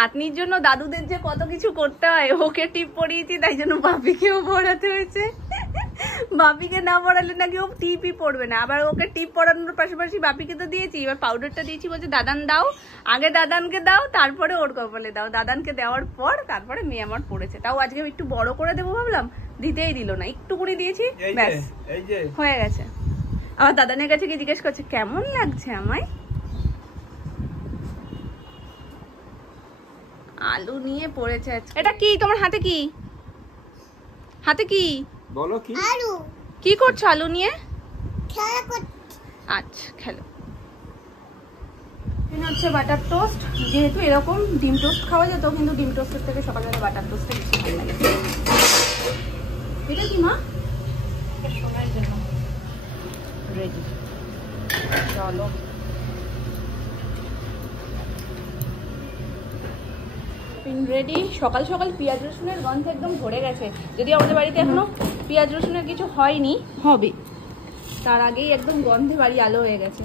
নাতনির জন্য দাদুদের যে কত কিছু করতে হয়, ওকে টিপ পরিয়েছি তাই জন্য বাপিকেও পড়াতে হয়েছে। বাপিকে না পড়ালে নাকি ও টিপই পড়বে না। আবার ওকে টিপ পড়ানোর পাশাপাশি বাপিকে তো দিয়েছি, এবার পাউডারটা দিয়েছি, বলছে দাদান দাও, আগে দাদানকে দাও তারপরে ওর কপালে দাও। দাদানকে দেওয়ার পর তারপরে মেয়ে আমার পড়েছে। তাও আজকে একটু বড় করে দেবো ভাবলাম, দিতেই দিল না, একটুকুনি দিয়েছি, ব্যাস হয়ে গেছে। আবার দাদানের কাছে গিয়ে জিজ্ঞেস করছে কেমন লাগছে আমায়। আলু নিয়ে পড়েছে। এটা কি তোমার হাতে? কি হাতে কি বলো? কি আলু কি করছো? আলু নিয়ে খেলা করছি। আচ্ছা খেলো। হচ্ছে বাটার টোস্ট। যেহেতু এরকম ডিম টোস্ট খাওয়া যেত, কিন্তু ডিম টোস্টের থেকে সকালবেলা বাটার টোস্টে বেশি ভালো লাগে। এটা কি মা? সময়ের জন্য রেডি। চলো রেডি। সকাল সকাল পেঁয়াজ রসুনের গন্ধে একদম ভরে গেছে। যদি আমাদের বাড়িতে এখনো পেঁয়াজ রসুনের কিছু হয়নি, হবে, তার আগেই একদম গন্ধে বাড়ি আলো হয়ে গেছে।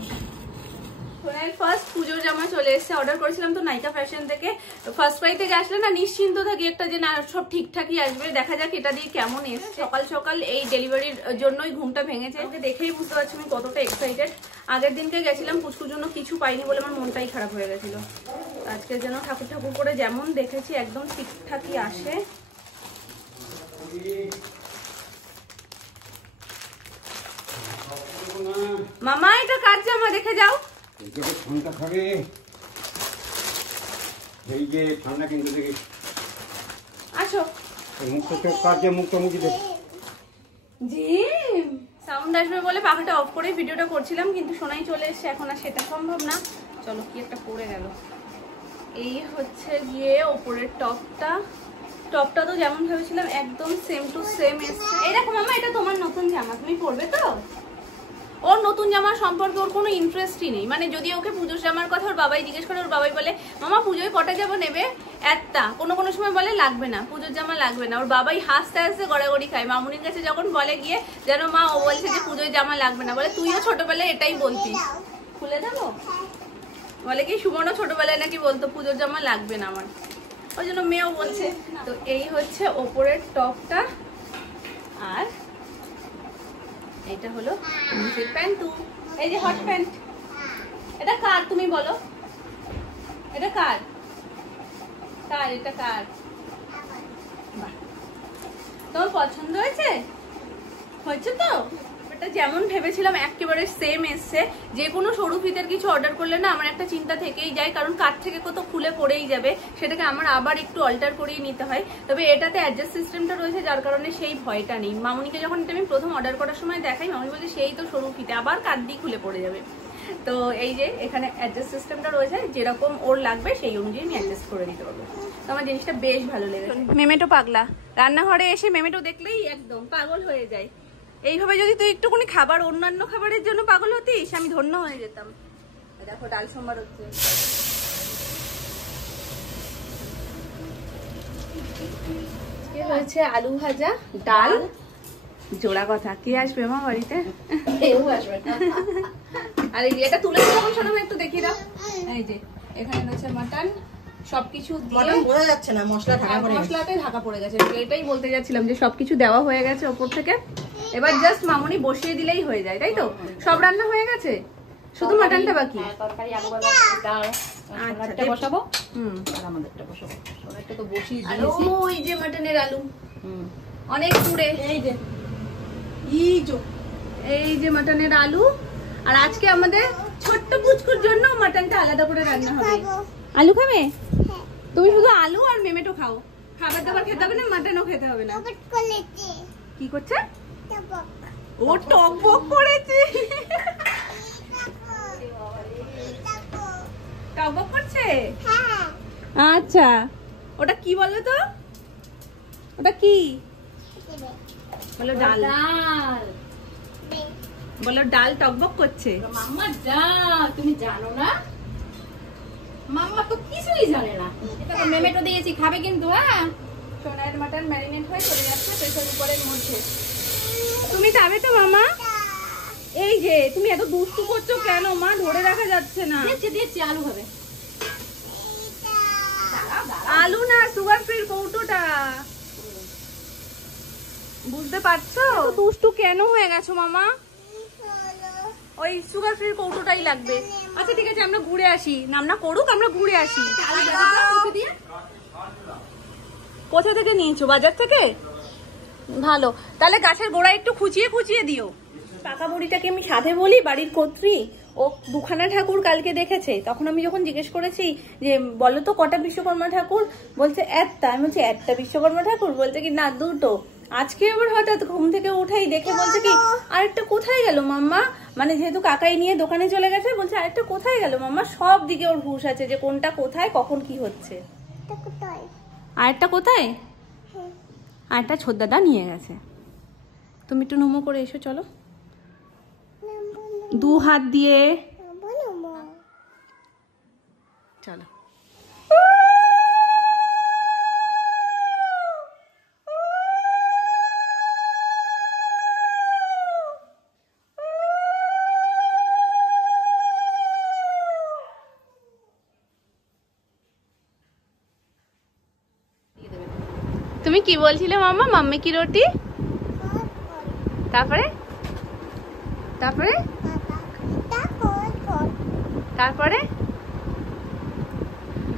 ফার্স্ট পুজোর জামা চলে এসেছে, অর্ডার করেছিলাম তো নাইকা ফ্যাশন থেকে। ফার্স্ট ক্রাই থেকে আসলে না নিশ্চিন্ত থাকি একটা যে না সব ঠিকঠাকই আসবে। দেখা যাক এটা দিয়ে কেমন এসছে। সকাল সকাল এই ডেলিভারির জন্যই ঘুমটা ভেঙেছে। আমাকে দেখেই বুঝতে পারছি আমি কতটা এক্সাইটেড। আগের দিনকে গেছিলাম পুচকুর জন্য কিছু পাইনি বলে আমার মনটাই খারাপ হয়ে গেছিল। আজকে যেন ঠাকুর ঠাকুর করে যেমন দেখেছি একদম ঠিকঠাকই আসে। মামা এটা কার জামা? দেখে যাও। ঠান্ডা খাবে, এই যে ঠান্ডা কিন্তু দেখি। আসো মুখটা মুখি দে। জি সাউন্ড আসবে বলে পাখাটা অফ করে ভিডিওটা করছিলাম, কিন্তু শোনাই চলে এসছে। এখন আর সেটা সম্ভব না। চলো কি একটা পড়ে গেল। এই হচ্ছে গিয়ে ওপরের টপটা। টপটা তো যেমন ভেবেছিলাম একদম সেম টু সেম এসছে। এই দেখো মামা, এটা তোমার নতুন জামা, তুমি পরবে তো? ওর নতুন জামা সম্পর্কে ওর কোনো ইন্টারেস্টই নেই। মানে যদি ওকে পুজোর জামার কথা ওর বাবাই জিজ্ঞেস করে, ওর বাবাই বলে মামা পুজোয় কটা জামা নেবে? একটা। কোনো কোনো সময় বলে লাগবে না, পুজোর জামা লাগবে না। ওর বাবাই হাসতে হাসতে গড়াগড়ি খায়। মামুনির কাছে যখন বলে গিয়ে যেন মা ও বলছে যে পুজোর জামা লাগবে না, বলে তুইও ছোটবেলায় এটাই বলতিস। খুলে দেবো? বলে কি সুমনও ছোটবেলায় নাকি বলতো পুজোর জামা লাগবে না আমার, ওই জন্য মেয়েও বলছে। তো এই হচ্ছে ওপরের টপটা, আর এটা হলো নিচের প্যান্ট। এই যে হট প্যান্ট, এটা কার তুমি বলো? এটা কার? কার এটা? কার? তোমার পছন্দ হয়েছে? হয়েছে তো? এটা যেমন ভেবেছিলাম একেবারে সেম এসছে। যে কোনো সরু ফিতের কিছু অর্ডার করলে না আমার একটা চিন্তা থেকেই যায়, কারণ কার থেকে কত খুলে পড়েই যাবে, সেটাকে আমার আবার একটু অল্টার করিয়ে নিতে হয়। তবে এটাতে অ্যাডজাস্ট সিস্টেমটা রয়েছে, যার কারণে সেই ভয়টা নেই। মামুনিকে যখন এটা আমি প্রথম অর্ডার করার সময় দেখাই, মামুনি বলছে সেই তো সরু ফিতে, আবার কার দিয়ে খুলে পড়ে যাবে। তো এই যে এখানে অ্যাডজাস্ট সিস্টেমটা রয়েছে, যেরকম ওর লাগবে সেই অনুযায়ী আমি অ্যাডজাস্ট করে দিতে পারবো। তো আমার জিনিসটা বেশ ভালো লেগেছে। মেমেটো পাগলা, রান্নাঘরে এসে মেমেটো দেখলেই একদম পাগল হয়ে যায়। এইভাবে যদি তুই একটুখানি খাবার অন্যান্য খাবারের জন্য পাগল হতিস, আমি ধন্য হয়ে যেতাম। দেখো ডাল সম্বার হচ্ছে। হয়েছে আলু ভাজা, ডাল, জোড়া কথা। কে আসবে মা বাড়িতে? আর এই যে এটা তুলে যখন শোনো একটু দেখিয়ে দাও। এই যে এখানে রয়েছে মাটন, সবকিছু দিয়ে বোঝা যাচ্ছে না, মশলাতে ঢাকা পড়ে গেছে। এটাই বলতে যাচ্ছিলাম যে সবকিছু দেওয়া হয়ে গেছে ওপর থেকে। এবার জাস্ট মামুনি বসিয়ে দিলেই হয়ে যায়, তাই তো? সব রান্না হয়ে গেছে, শুধু মাটনটা বাকি। তরকারি আলু ভাজা, ডাল, আচ্ছা বসাবো। আর আমাদেরটা বসাবো। সবাইটা তো বসিয়ে দিয়েছি। ওই যে মাটনের আলু অনেক দূরে। এই যে মাটনের আলু। আর আজকে আমাদের ছোট্ট পুচকুর জন্য মাটনটা আলাদা করে রান্না হবে। আলু খাবে তুমি? শুধু আলু আর মেমেটো খাও, খাবার দাবার খেতে হবে না, মাটনও খেতে হবে না। কি করছে ও? টক বক করেছে, টক বক করছে। আচ্ছা ওটা কি বলো তো? ওটা কি বলো? ডাল। বলো ডাল টকবক করছে। মাম্মা ডাল, তুমি জানো না? মাম্মা তো কিছুই জানে না। এটা তো মেমেটো দিয়েছি, খাবে কিন্তু। হ্যাঁ, সোনার মাটন ম্যারিনেট হয়ে চলে যাচ্ছে প্রেসার কুকারের মধ্যে। তুমি যাবে তো মামা? এই যে তুমি এত দুষ্টু করছো কেন মা? ধরে রাখা যাচ্ছে না। দিয়েছি আলু হবে। আলু না, সুগার ফ্রির কৌটোটা। বুঝতে পারছো? দুষ্টু কেন হয়ে গেছো মামা? ওই সুগার ফ্রির কৌটোটাই লাগবে। আচ্ছা ঠিক আছে, আমরা ঘুরে আসি। নাম না করুক, আমরা ঘুরে আসি। কোথা থেকে নিয়েছো? বাজার থেকে? ভালো, তাহলে গাছের গোড়ায় একটু খুঁচিয়ে খুঁচিয়ে দিও। পাকা বুড়িটাকে আমি সাধে বলি, বাড়ির কর্ত্রী। ও দুখানা ঠাকুর কালকে দেখেছে। তখন আমি যখন জিজ্ঞেস করেছি যে বলো তো কটা বিশ্বকর্মা ঠাকুর, বলছে একটা। আমি বলছি একটা বিশ্বকর্মা ঠাকুর? বলছে কি না দুটো। আজকে আবার হঠাৎ ঘুম থেকে উঠাই দেখে বলছে কি আরেকটা কোথায় গেল মাম্মা, মানে যেহেতু কাকাই নিয়ে দোকানে চলে গেছে, বলছে আরেকটা কোথায় গেল মাম্মা। সব দিকে ওর হুঁশ আছে যে কোনটা কোথায় কখন কি হচ্ছে। আরেকটা কোথায়? আরেকটা ছোটদাদা নিয়ে গেছে। তুমি একটু নমো করে এসো, চলো। দু হাত দিয়ে চলো। তুমি কি বলছিলে মাম্মা? মাম্মি কি রুটি? তারপরে তারপরে তারপরে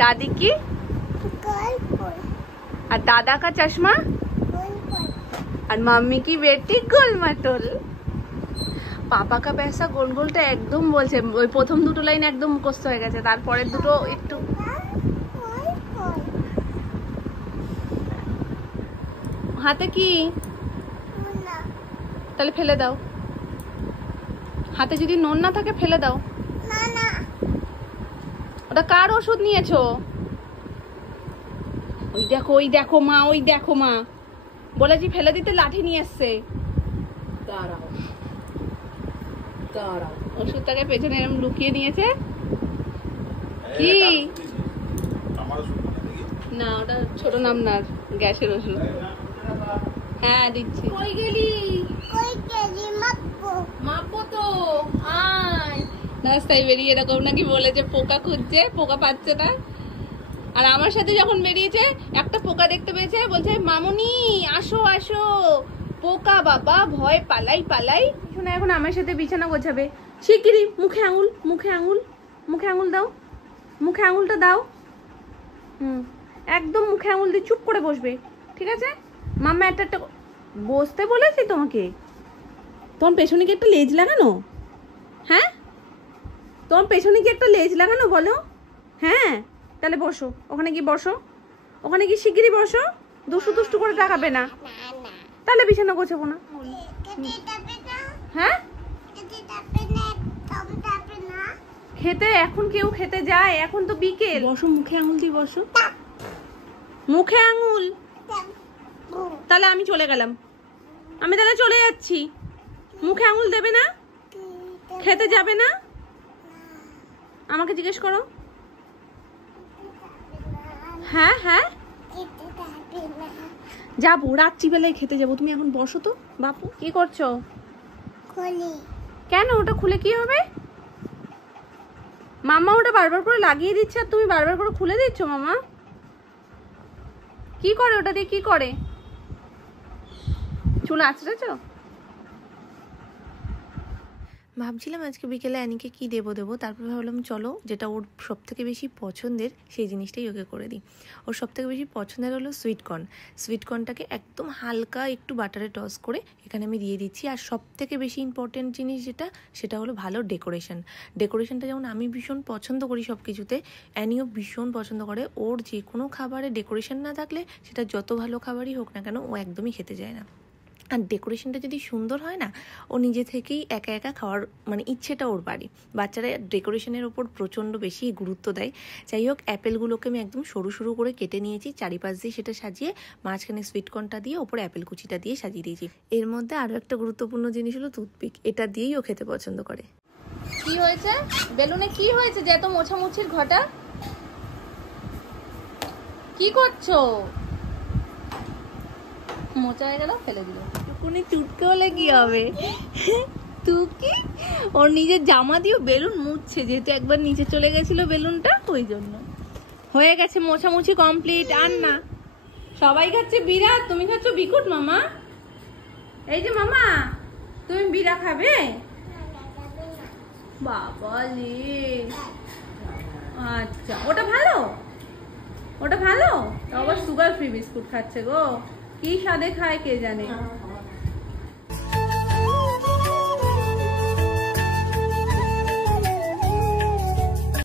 दादी की और दादा का चश्मा और मम्मी की बेटी गोल मटोल। पापा का पैसा गोल गोलটা একদম বলছে। ওই প্রথম দুটো লাইন একদম মুখস্থ হয়ে গেছে, তারপরের দুটো একটু। হাতে কি? তাহলে ফেলে দাও। হাতে যদি নুন না থাকে ফেলে দাও। ওটা কার ওষুধ নিয়েছো? ওই দেখো, ওই দেখো মা, ওই দেখো মা, বলেছি ফেলে দিতে লাঠি নিয়ে এসছে। দাঁড়াও দাঁড়াও, ওষুধটাকে পেছনে এরকম লুকিয়ে নিয়েছে। কি না, ওটা ছোট নামনার গ্যাসের ওষুধ। হ্যাঁ দিচ্ছি। কই গেলি? মাপবো তো, আয়। রাস্তায় বেরিয়ে এরকম নাকি বলেছে পোকা খুঁজছে, পোকা পাচ্ছে না। আর আমার সাথে যখন বেরিয়েছে একটা পোকা দেখতে পেয়েছে, বলছে মামুনি আসো আসো, পোকা বাবা, ভয় পালাই পালাই। শোনা এখন আমার সাথে বিছানা গোছাবে। শিগগিরই মুখে আঙুল, মুখে আঙুল, মুখে আঙুল দাও, মুখে আঙুলটা দাও। একদম মুখে আঙুল দিয়ে চুপ করে বসবে, ঠিক আছে? মাম্মা একটা একটা বসতে বলেছি তোমাকে। তোমার পেছনে কি একটা লেজ লাগানো? হ্যাঁ, তোমার পেছনে কি একটা লেজ লাগানো বলো? হ্যাঁ, তাহলে বসো, ওখানে কি বসো, ওখানে কি শিগগিরই বসো। দুষ্টু দুষ্টু করে তাকাবে না, তাহলে বিছানা গোছাবো না। হ্যাঁ, খেতে এখন কেউ খেতে যায়? এখন তো বিকেল। বসো, মুখে আঙুল দিয়ে বসো, মুখে আঙুল। তাহলে আমি চলে গেলাম, আমি তাহলে চলে যাচ্ছি। মুখে আঙুল দেবে না? খেতে যাবে না? আমাকে জিজ্ঞেস করো। হ্যাঁ হ্যাঁ যাবো, রাত্রিবেলায় খেতে যাবো। তুমি এখন বসো তো। বাপু কি করছো? কেন? ওটা খুলে কি হবে? মামা ওটা বারবার করে লাগিয়ে দিচ্ছে আর তুমি বারবার করে খুলে দিচ্ছ। মামা কি করে ওটা দিয়ে? কি করে? চুল আঁচড়েছো? ভাবছিলাম আজকে বিকেলে অ্যানিকে কি দেবো, তারপর ভাবলাম চলো যেটা ওর সব থেকে বেশি পছন্দের সেই জিনিসটাই ওকে করে দিই। ওর সব থেকে বেশি পছন্দের হলো সুইটকর্ন। সুইটকর্নটাকে একদম হালকা একটু বাটারে টস করে এখানে আমি দিয়ে দিচ্ছি। আর সব থেকে বেশি ইম্পর্টেন্ট জিনিস সেটা হলো ভালো ডেকোরেশনটা যেমন আমি ভীষণ পছন্দ করি সব কিছুতে, অ্যানিও ভীষণ পছন্দ করে। ওর যে কোনো খাবারে ডেকোরেশন না থাকলে সেটা যত ভালো খাবারই হোক না কেন ও একদমই খেতে যায় না। আর ডেকোরেশনটা যদি সুন্দর হয় না, ও নিজে থেকেই একা একা খাওয়ার মানে ইচ্ছেটা ওর বাড়ি। বাচ্চারা ডেকোরেশনের ওপর প্রচণ্ড বেশি গুরুত্ব দেয়। যাই হোক, অ্যাপেলগুলোকে আমি একদম সরু সরু করে কেটে নিয়েছি, চারিপাশ দিয়ে সেটা সাজিয়ে মাঝখানে সুইটকর্নটা দিয়ে ওপরে অ্যাপেল কুচিটা দিয়ে সাজিয়ে দিয়েছি। এর মধ্যে আরও একটা গুরুত্বপূর্ণ জিনিস হলো টুথপিক, এটা দিয়েই ও খেতে পছন্দ করে। কি হয়েছে বেলুনে? কি হয়েছে যে এত মোছামুছির ঘটা? কি করছো? মোচা হয়ে গেল, ফেলে দিল। টুকুনি চুটকে হলে কি হবে? টুকি ওর নিজের জামা দিয়ে বেলুন মুছছে, যেহেতু একবার নিচে চলে গেছিল বেলুনটা, ওই জন্য। হয়ে গেছে মোছামুছি কমপ্লিট। আর না, সবাই খাচ্ছে বিরা, তুমি খাচ্ছ বিকুট মামা। এই যে মামা, তুমি বিরা খাবে? বাবা লে, আচ্ছা ওটা ভালো, ওটা ভালো। আবার সুগার ফ্রি বিস্কুট খাচ্ছে গো, কি স্বাদে খায় কে জানে।